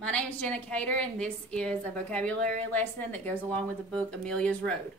My name is Jenna Cater, and this is a vocabulary lesson that goes along with the book Amelia's Road.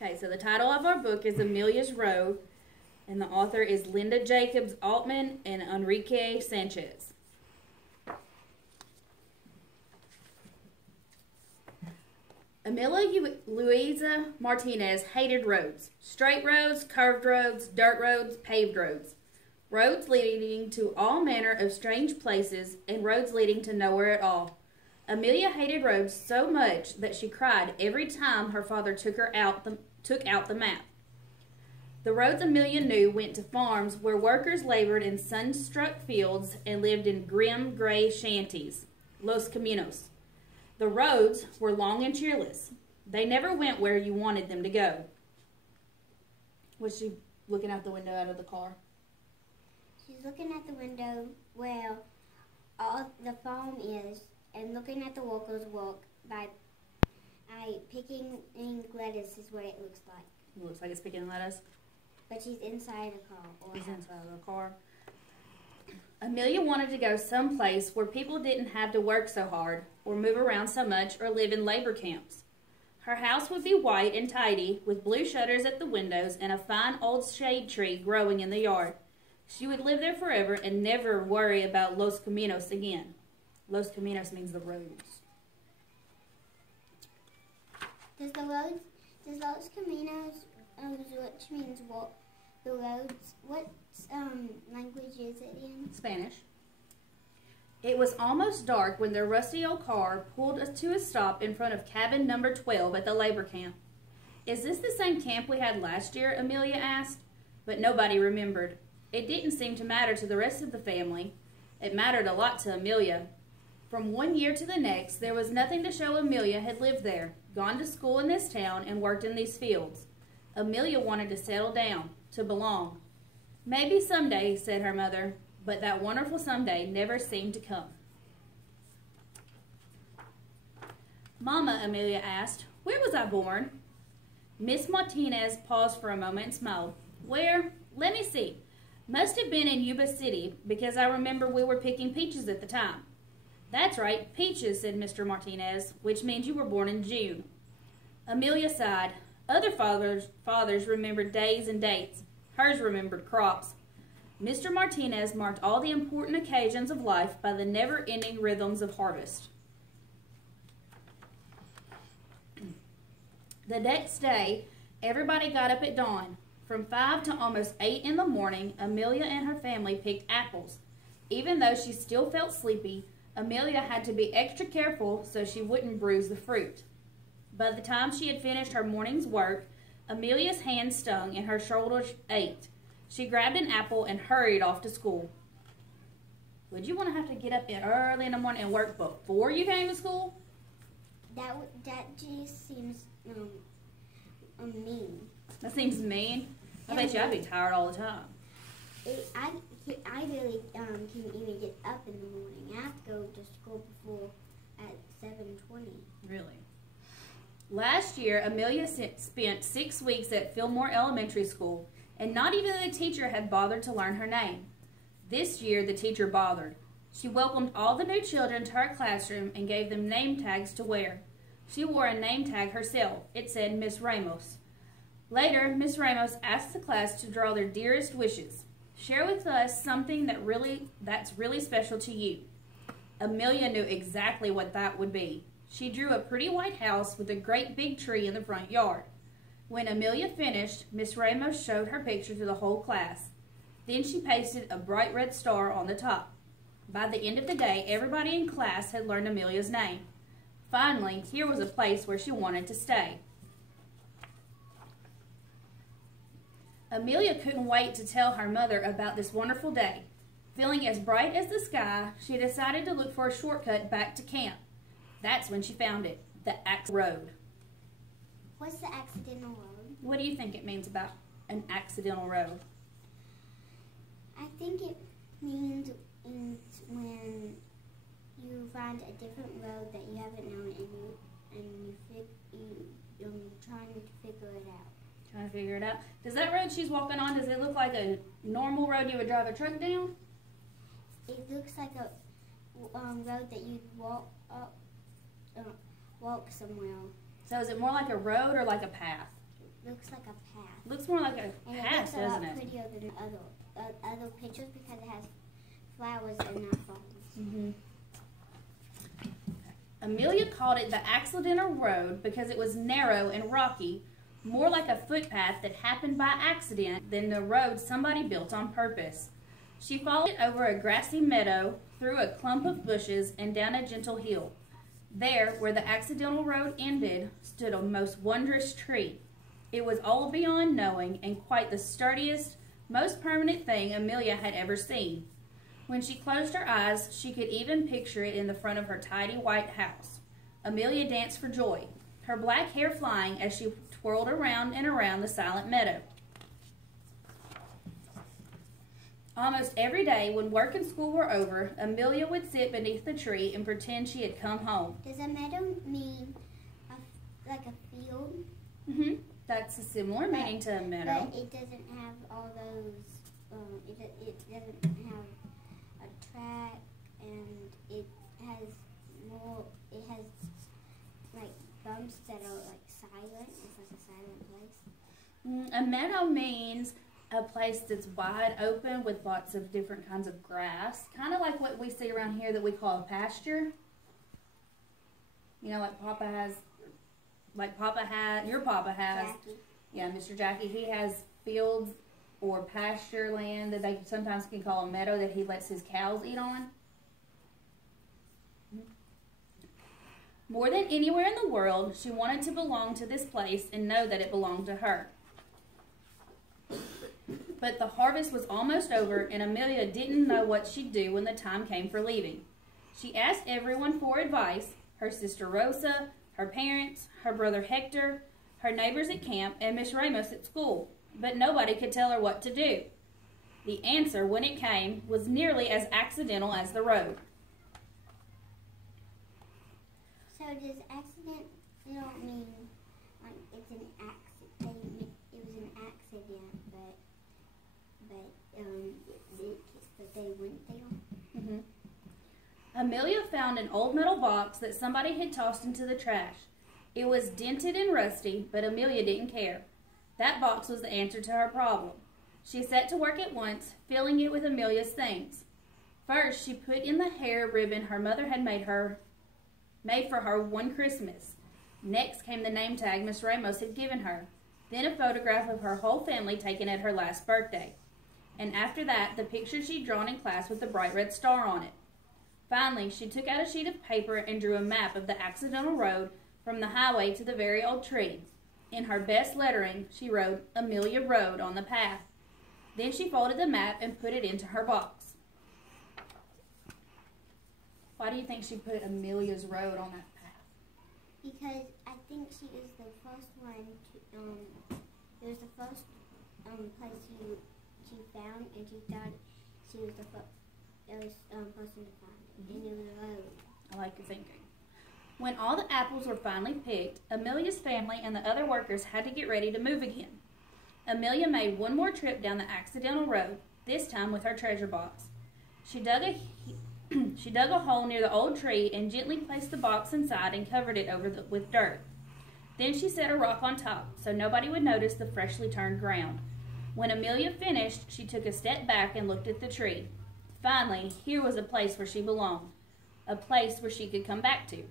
Okay, so the title of our book is Amelia's Road, and the author is Linda Jacobs Altman and Enrique Sanchez. Amelia Louisa Martinez hated roads. Straight roads, curved roads, dirt roads, paved roads. Roads leading to all manner of strange places, and roads leading to nowhere at all. Amelia hated roads so much that she cried every time her father took out the map. The roads Amelia knew went to farms where workers labored in sun-struck fields and lived in grim gray shanties, Los Caminos. The roads were long and cheerless. They never went where you wanted them to go. Was she looking out the window out of the car? She's looking at the window where all the farm is and looking at the workers work by picking lettuce is what it looks like. It looks like it's picking lettuce. But she's inside a car. She's inside of the car. Amelia wanted to go someplace where people didn't have to work so hard or move around so much or live in labor camps. Her house would be white and tidy with blue shutters at the windows and a fine old shade tree growing in the yard. She would live there forever and never worry about Los Caminos again. Los Caminos means the roads. Does Los Caminos, which means what, the roads, what language is it in? Spanish. It was almost dark when their rusty old car pulled us to a stop in front of cabin number 12 at the labor camp. Is this the same camp we had last year? Amelia asked, but nobody remembered. It didn't seem to matter to the rest of the family. It mattered a lot to Amelia. From one year to the next, there was nothing to show Amelia had lived there, gone to school in this town, and worked in these fields. Amelia wanted to settle down, to belong. Maybe someday, said her mother, but that wonderful someday never seemed to come. Mama, Amelia asked, where was I born? Miss Martinez paused for a moment and smiled. Where? Let me see. Must have been in Yuba City, because I remember we were picking peaches at the time. That's right, peaches, said Mr. Martinez, which means you were born in June. Amelia sighed. Other fathers remembered days and dates. Hers remembered crops. Mr. Martinez marked all the important occasions of life by the never-ending rhythms of harvest. The next day, everybody got up at dawn. From 5 to almost 8 in the morning, Amelia and her family picked apples. Even though she still felt sleepy, Amelia had to be extra careful so she wouldn't bruise the fruit. By the time she had finished her morning's work, Amelia's hand stung and her shoulders ached. She grabbed an apple and hurried off to school. Would you want to have to get up early in the morning and work before you came to school? That just seems mean. That seems mean. I bet you I'd be tired all the time. I really can't even get up in the morning. I have to go to school at 7:20. Really? Last year, Amelia spent 6 weeks at Fillmore Elementary School, and not even the teacher had bothered to learn her name. This year, the teacher bothered. She welcomed all the new children to her classroom and gave them name tags to wear. She wore a name tag herself. It said Miss Ramos. Later, Miss Ramos asked the class to draw their dearest wishes. Share with us something that's really special to you. Amelia knew exactly what that would be. She drew a pretty white house with a great big tree in the front yard. When Amelia finished, Miss Ramos showed her picture to the whole class. Then she pasted a bright red star on the top. By the end of the day, everybody in class had learned Amelia's name. Finally, here was a place where she wanted to stay. Amelia couldn't wait to tell her mother about this wonderful day. Feeling as bright as the sky, she decided to look for a shortcut back to camp. That's when she found it, the Axe Road. What's the accidental road? What do you think it means about an accidental road? I think it means when you find a different road that you haven't known and you're trying to figure it out. Trying to figure it out. Does that road she's walking on, does it look like a normal road you would drive a truck down? It looks like road that you'd walk up, walk somewhere. So is it more like a road or like a path? Looks like a path. Looks more like a path, doesn't it? It looks a lot prettier than other pictures because it has flowers and not flowers. Amelia called it the accidental road because it was narrow and rocky, more like a footpath that happened by accident than the road somebody built on purpose. She followed it over a grassy meadow, through a clump of bushes, and down a gentle hill. There, where the accidental road ended, stood a most wondrous tree. It was all beyond knowing, and quite the sturdiest, most permanent thing Amelia had ever seen. When she closed her eyes, she could even picture it in the front of her tidy white house. Amelia danced for joy, her black hair flying as she twirled around and around the silent meadow. Almost every day, when work and school were over, Amelia would sit beneath the tree and pretend she had come home. Does a meadow mean like a field? That's a similar meaning to a meadow. But it doesn't have all those, it doesn't have a track, and it has like bumps that are like silent. It's like a silent place. A meadow means a place that's wide open with lots of different kinds of grass. Kind of like what we see around here that we call a pasture. You know, like Papa has, your Papa has. Jackie. Yeah, Mr. Jackie, he has fields or pasture land that they sometimes can call a meadow that he lets his cows eat on. More than anywhere in the world, she wanted to belong to this place and know that it belonged to her. But the harvest was almost over, and Amelia didn't know what she'd do when the time came for leaving. She asked everyone for advice, her sister Rosa, her parents, her brother Hector, her neighbors at camp, and Miss Ramos at school, but nobody could tell her what to do. The answer, when it came, was nearly as accidental as the road. So does accident mean like it's an accident? It was an accident, but they went there. Amelia found an old metal box that somebody had tossed into the trash. It was dented and rusty, but Amelia didn't care. That box was the answer to her problem. She set to work at once, filling it with Amelia's things. First, she put in the hair ribbon her mother had made for her one Christmas. Next came the name tag Miss Ramos had given her. Then a photograph of her whole family taken at her last birthday. And after that, the picture she'd drawn in class with the bright red star on it. Finally, she took out a sheet of paper and drew a map of the accidental road from the highway to the very old tree. In her best lettering, she wrote Amelia Road on the path. Then she folded the map and put it into her box. Why do you think she put Amelia's Road on that path? Because I think she was the first one to, it was the first place she found, and she thought she was the first person to find it, and it was a road. I like your thinking. When all the apples were finally picked, Amelia's family and the other workers had to get ready to move again. Amelia made one more trip down the accidental road, this time with her treasure box. She dug a hole near the old tree and gently placed the box inside and covered it over with dirt. Then she set a rock on top so nobody would notice the freshly turned ground. When Amelia finished, she took a step back and looked at the tree. Finally, here was a place where she belonged, a place where she could come back to.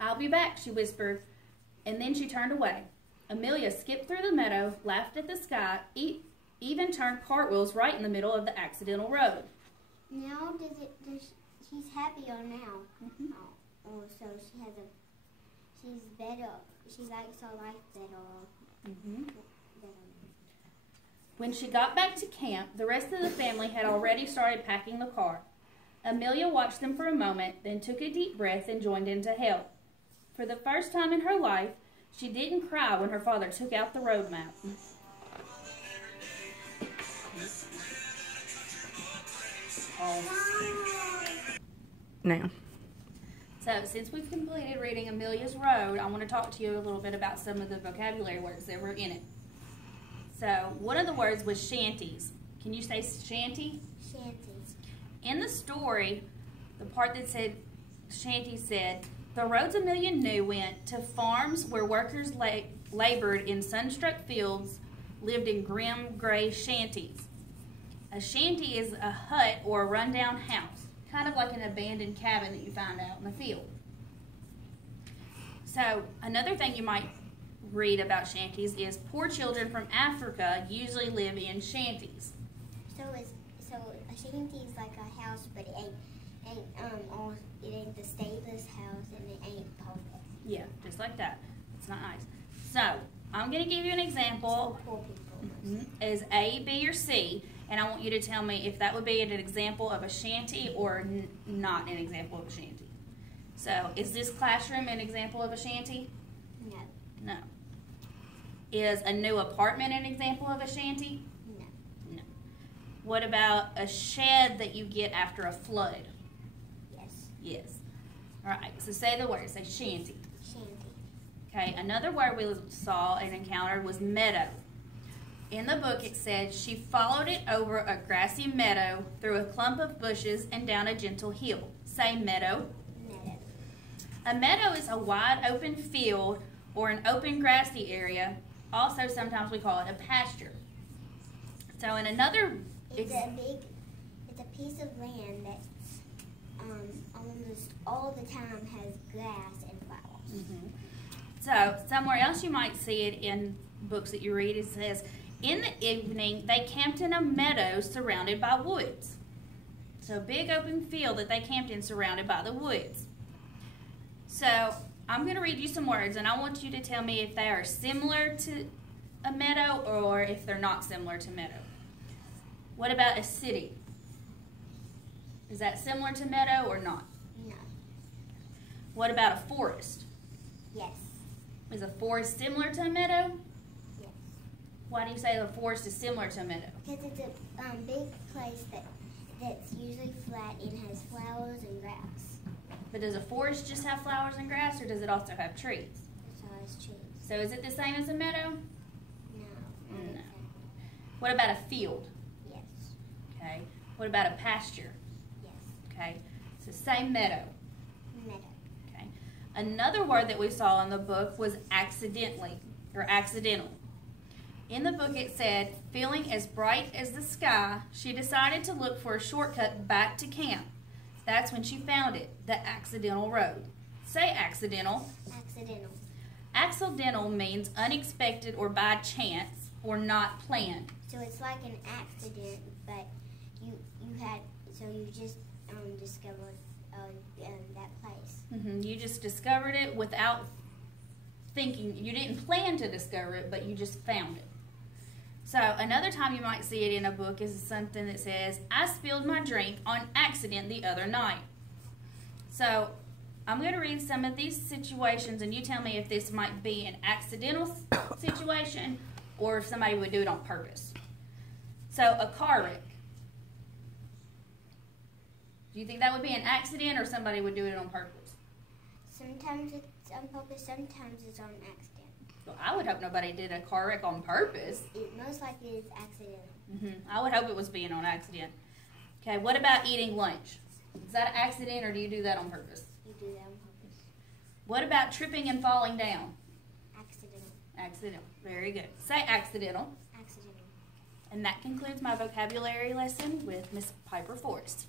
"I'll be back," she whispered, and then she turned away. Amelia skipped through the meadow, laughed at the sky, even turned cartwheels right in the middle of the accidental road. Now she's happier now. So she's better. She likes her life better. When she got back to camp, the rest of the family had already started packing the car. Amelia watched them for a moment, then took a deep breath and joined in to help. For the first time in her life, she didn't cry when her father took out the road map. Now. So, since we've completed reading Amelia's Road, I want to talk to you a little bit about some of the vocabulary words that were in it. So, one of the words was shanties. Can you say shanty? Shanties. In the story, the part that said, Shanty said, the roads Amelia knew went to farms where workers labored in sunstruck fields, lived in grim gray shanties. A shanty is a hut or a rundown house, kind of like an abandoned cabin that you find out in the field. So another thing you might read about shanties is poor children from Africa usually live in shanties. So a shanty is like a house, but it ain't the stablest house, and it ain't perfect. Yeah, just like that. It's not nice. So I'm going to give you an example. Poor people. Is A, B, or C, and I want you to tell me if that would be an example of a shanty or not an example of a shanty. So is this classroom an example of a shanty? No. No. Is a new apartment an example of a shanty? No. No. What about a shed that you get after a flood? Yes. Yes. All right, so say the word. Say shanty. Shanty. Okay, another word we saw and encountered was meadow. In the book it said, she followed it over a grassy meadow, through a clump of bushes, and down a gentle hill. Say meadow. Meadow. A meadow is a wide open field or an open grassy area. Also, sometimes we call it a pasture. So in another... It's a piece of land that almost all the time has grass and flowers. So somewhere else you might see it in books that you read. It says, in the evening, they camped in a meadow surrounded by woods. So a big open field that they camped in surrounded by the woods. So I'm going to read you some words, and I want you to tell me if they are similar to a meadow or if they're not similar to meadow. What about a city? Is that similar to meadow or not? No. What about a forest? Yes. Is a forest similar to a meadow? Yes. Why do you say the forest is similar to a meadow? Because it's a big place that's usually flat and has flowers and grass. But does a forest just have flowers and grass, or does it also have trees? So it's trees. So is it the same as a meadow? No. No. Exactly. What about a field? Yes. Okay. What about a pasture? Yes. Okay. So same meadow. Meadow. Okay. Another word that we saw in the book was accidentally, or accidental. In the book it said, feeling as bright as the sky, she decided to look for a shortcut back to camp. That's when she found it, the accidental road. Say accidental. Accidental. Accidental means unexpected or by chance or not planned. So it's like an accident, but you just discovered that place. You just discovered it without thinking. You didn't plan to discover it, but you just found it. So another time you might see it in a book is something that says, I spilled my drink on accident the other night. So I'm going to read some of these situations, and you tell me if this might be an accidental situation or if somebody would do it on purpose. So a car wreck. Do you think that would be an accident or somebody would do it on purpose? Sometimes it's on purpose, sometimes it's on accident. Well, I would hope nobody did a car wreck on purpose. It most likely is accidental. I would hope it was being on accident. Okay, what about eating lunch? Is that an accident or do you do that on purpose? You do that on purpose. What about tripping and falling down? Accidental. Accidental. Very good. Say accidental. Accidental. And that concludes my vocabulary lesson with Miss Piper Forrest.